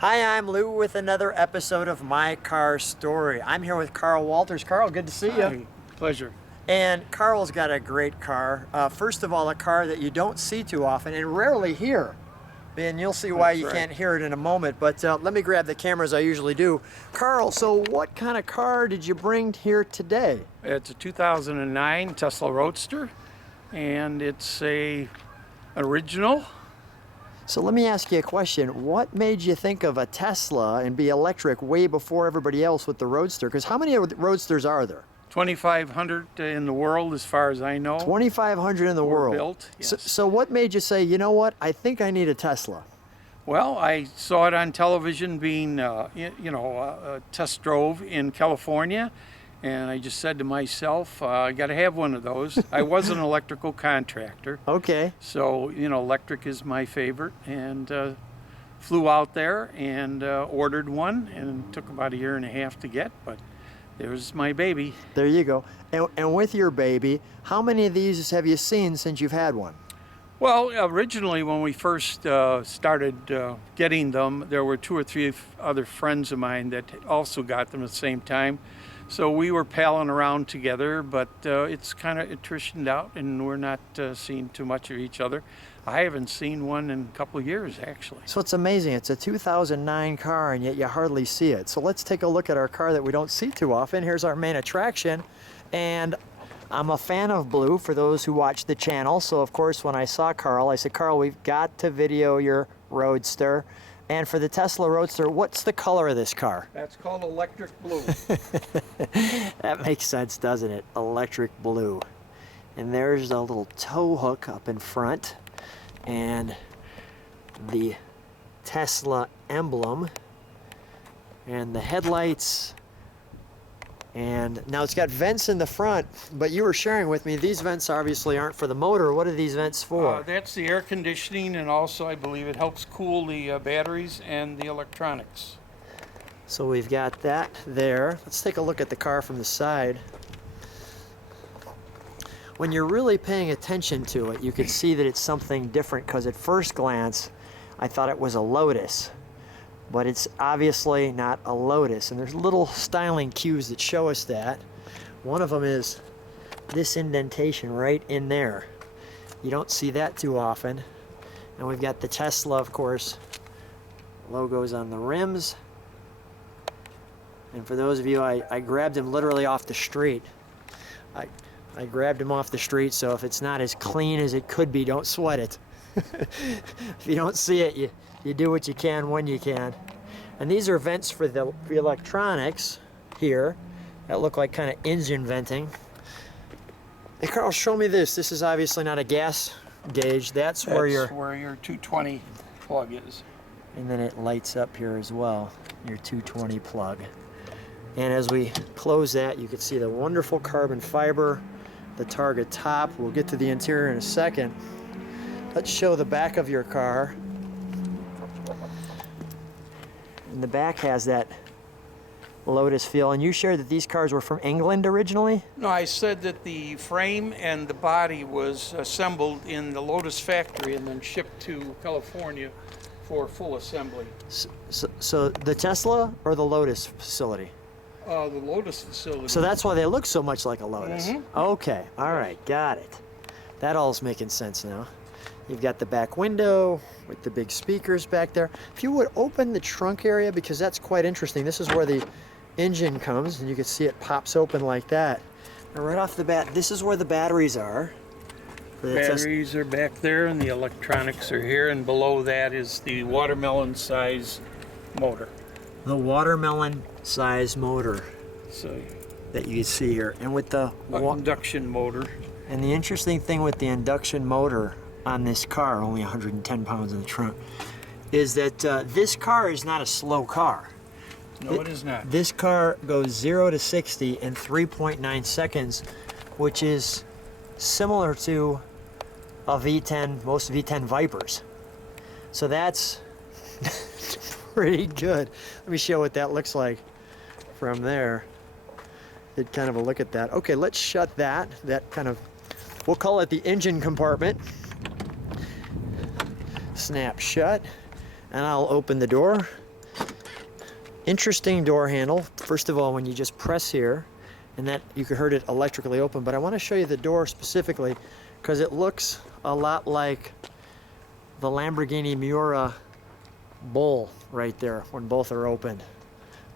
Hi, I'm Lou with another episode of My Car Story. I'm here with Carl Walters. Carl, good to see you. Hi, pleasure. And Carl's got a great car. First of all, a car that you don't see too often and rarely hear. And you'll see why. That's you right. Can't hear it in a moment, but let me grab the camera as I usually do. Carl, so what kind of car did you bring here today? It's a 2009 Tesla Roadster, and it's an original. So let me ask you a question. What made you think of a Tesla and be electric way before everybody else with the Roadster? Because how many Roadsters are there? 2,500 in the world, as far as I know. 2,500 in the world. Built, yes. So what made you say, you know what, I think I need a Tesla? Well, I saw it on television being, a test drove in California, and I just said to myself, I got to have one of those. I was an electrical contractor. Okay. So, electric is my favorite, and flew out there and ordered one, and it took about a year and a half to get, but there's my baby. There you go. And with your baby, how many of these have you seen since you've had one? Well, originally when we first started getting them, there were 2 or 3 other friends of mine that also got them at the same time. So we were palling around together, but it's kind of attritioned out, and we're not seeing too much of each other. I haven't seen one in a couple of years, actually. So it's amazing. It's a 2009 car, and yet you hardly see it. So let's take a look at our car that we don't see too often. Here's our main attraction, and I'm a fan of blue for those who watch the channel. So of course, when I saw Carl, I said, Carl, we've got to video your Roadster. And for the Tesla Roadster, what's the color of this car? That's called electric blue. That makes sense, doesn't it? Electric blue. And there's a little tow hook up in front, and the Tesla emblem, and the headlights. And now it's got vents in the front, but you were sharing with me, these vents obviously aren't for the motor. What are these vents for? That's the air conditioning, and also I believe it helps cool the batteries and the electronics. So we've got that there. Let's take a look at the car from the side. When you're really paying attention to it, you can see that it's something different, because at first glance, I thought it was a Lotus. But it's obviously not a Lotus, and there's little styling cues that show us that. One of them is this indentation right in there. You don't see that too often. And we've got the Tesla, of course, logos on the rims. And for those of you, I grabbed him literally off the street. I grabbed him off the street, so if it's not as clean as it could be, don't sweat it. If you don't see it, you do what you can when you can. And these are vents for the electronics here that look like kind of engine venting. Hey Carl, show me this. This is obviously not a gas gauge. That's where your 220 plug is. And then it lights up here as well, your 220 plug. And as we close that, you can see the wonderful carbon fiber, the Targa top. We'll get to the interior in a second. Let's show the back of your car. And the back has that Lotus feel. And you shared that these cars were from England originally? No, I said that the frame and the body was assembled in the Lotus factory and then shipped to California for full assembly. So the Tesla or the Lotus facility? The Lotus facility. So that's why they look so much like a Lotus. Mm-hmm. Okay, all right, got it. That all's making sense now. You've got the back window with the big speakers back there. If you would open the trunk area, because that's quite interesting. This is where the engine comes, and you can see it pops open like that. And right off the bat, this is where the batteries are. Batteries are back there, and the electronics are here, and below that is the watermelon size motor. The watermelon size motor So that you can see here. And with the induction motor. And the interesting thing with the induction motor on this car, only 110 pounds in the trunk, is that this car is not a slow car. No, it is not. This car goes 0 to 60 in 3.9 seconds, which is similar to a V10, most V10 Vipers. So that's pretty good. Let me show what that looks like from there. Get kind of a look at that. Okay, let's shut that. That kind of, we'll call it the engine compartment. Snap shut, and I'll open the door. Interesting door handle. First of all, when you just press here, and that you could heard it electrically open, but I want to show you the door specifically because it looks a lot like the Lamborghini Miura Bull right there when both are open,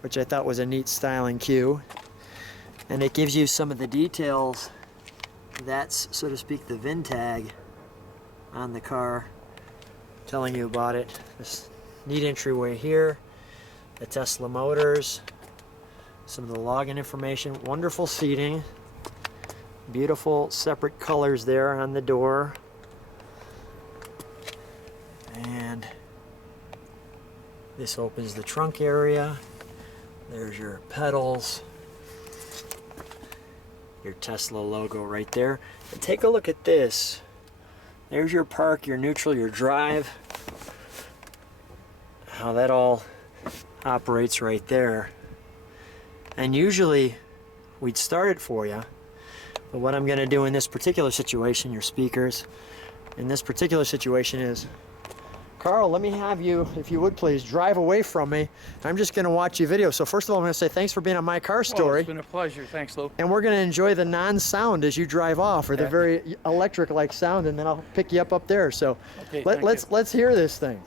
which I thought was a neat styling cue. And it gives you some of the details. That's, so to speak, the VIN tag on the car telling you about it. This neat entryway here, the Tesla motors, some of the login information, wonderful seating, beautiful separate colors there on the door, and this opens the trunk area. There's your pedals, your Tesla logo right there. And take a look at this. There's your park, your neutral, your drive, how that all operates right there. And usually we'd start it for you, but what I'm going to do in this particular situation, your speakers, in this particular situation is, Carl, let me have you, if you would please, drive away from me. I'm just going to watch your video. So first of all, I'm going to say thanks for being on My Car Story. Well, it's been a pleasure. Thanks, Lou. And we're going to enjoy the non-sound as you drive off, or the very electric-like sound, and then I'll pick you up there. So Okay, let's hear this thing.